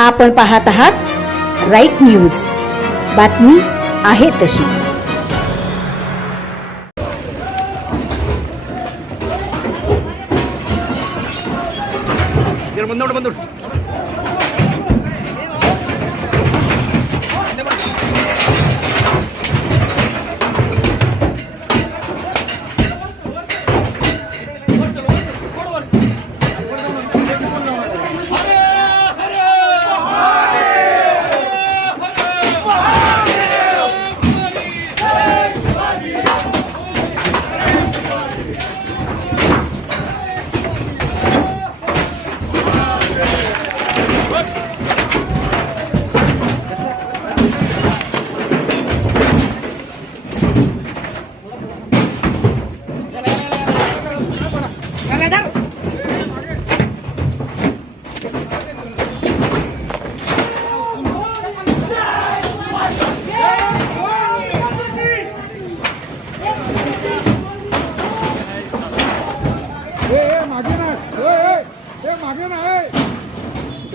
आपण पाहत आहात राईट न्यूज, बातमी आहे तशी.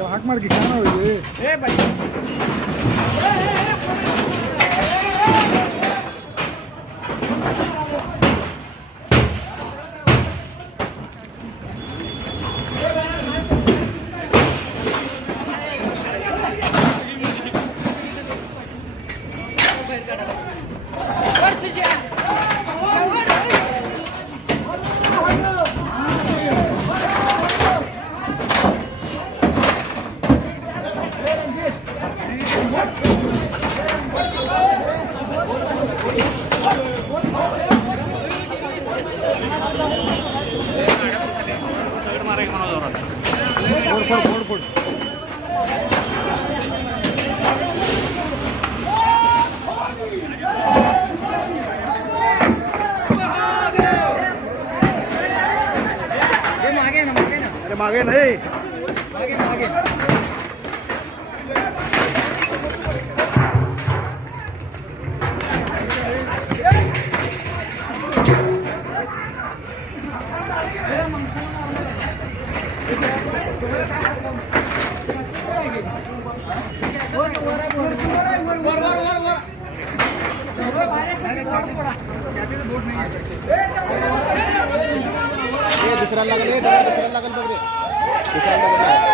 हाक मार की छान होईल. मागे नाही मागे मागे दुसऱ्याला लागेल, दुसऱ्याला लागेल बघ रे, दुसऱ्याला लागेल.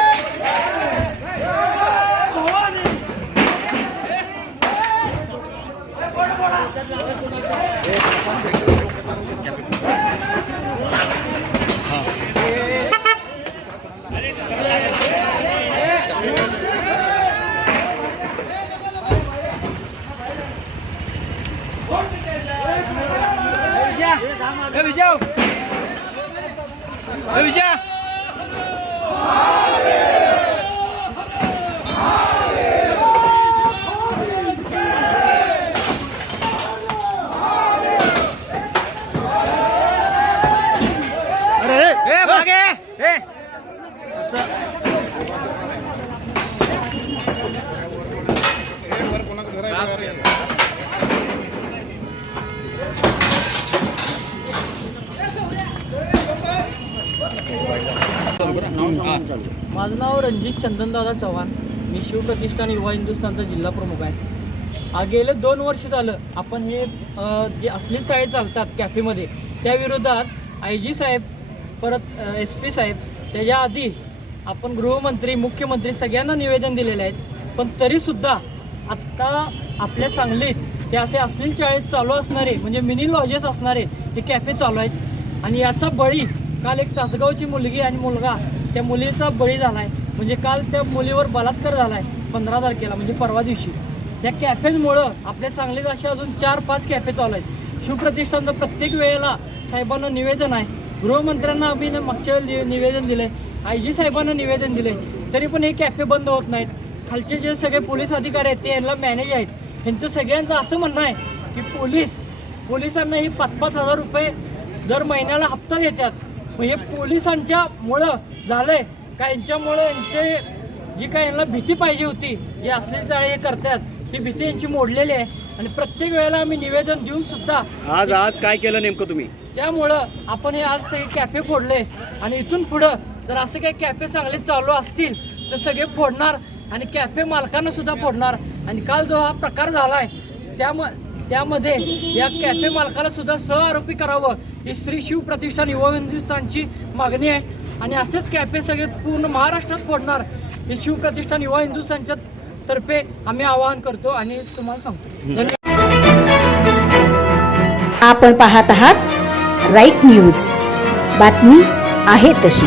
माझं नाव रणजित चंदनदादा चव्हाण. मी शिवप्रतिष्ठान युवा हिंदुस्थानचा जिल्हा प्रमुख आहे. गेले 2 वर्ष झालं आपण हे जे असली चाळे चालतात कॅफेमध्ये त्याविरोधात IG साहेब, परत SP साहेब, त्याच्या आधी आपण गृहमंत्री, मुख्यमंत्री सगळ्यांना निवेदन दिलेले आहेत. पण तरीसुद्धा आत्ता आपल्या सांगलीत ते असे असली चाळे चालू असणारे म्हणजे मिनी लॉजेस असणारे हे कॅफे चालू आहेत. आणि याचा बळी काल एक तासगावची मुलगी आणि मुलगा, त्या मुलीचा बळी झाला आहे. म्हणजे काल त्या मुलीवर बलात्कार झाला आहे 15 तारखेला, म्हणजे परवा दिवशी. त्या कॅफेमुळं आपल्या सांगलीत असे अजून 4-5 कॅफे चालू आहेत. शिवप्रतिष्ठानचं प्रत्येक वेळेला साहेबांना निवेदन आहे. गृहमंत्र्यांना आम्ही मागच्या वेळेला निवेदन दिलं आहे, IG साहेबांना निवेदन दिलं आहे, तरी पण हे कॅफे बंद होत नाहीत. खालचे जे सगळे पोलीस अधिकारी आहेत ते यांना मॅनेज आहेत. यांचं सगळ्यांचं असं म्हणणं आहे की पोलिसांना ही 5-5 हजार रुपये दर महिन्याला हप्ता देतात. मग हे पोलिसांच्यामुळं झालं आहे का? यांच्यामुळं यांचे जी काय यांना भीती पाहिजे होती, जे असलेली चाळे हे करतात, ती भीती यांची मोडलेली आहे. आणि प्रत्येक वेळेला आम्ही निवेदन देऊन सुद्धा आज काय केलं नेमकं तुम्ही? त्यामुळं आपण हे आज सगळे कॅफे फोडले. आणि इथून पुढं जर असं काही कॅफे चांगले चालू असतील तर सगळे फोडणार. आणि कॅफे मालकांना सुद्धा फोडणार. आणि काल जो हा प्रकार झाला आहे त्यामध्ये या कॅफे मालकाला सुद्धा सहआरोपी करावं ही श्री शिव प्रतिष्ठान युवा हिंदुस्थानची मागणी आहे. आणि असेच कॅफे सगळे पूर्ण महाराष्ट्रात फोडणार हे शिव प्रतिष्ठान युवा हिंदुस्थानच्या तर्फे आम्ही आवाहन करतो आणि तुम्हाला सांगतो. धन्यवाद. आपण पाहत आहात राईट न्यूज, बातमी आहे तशी.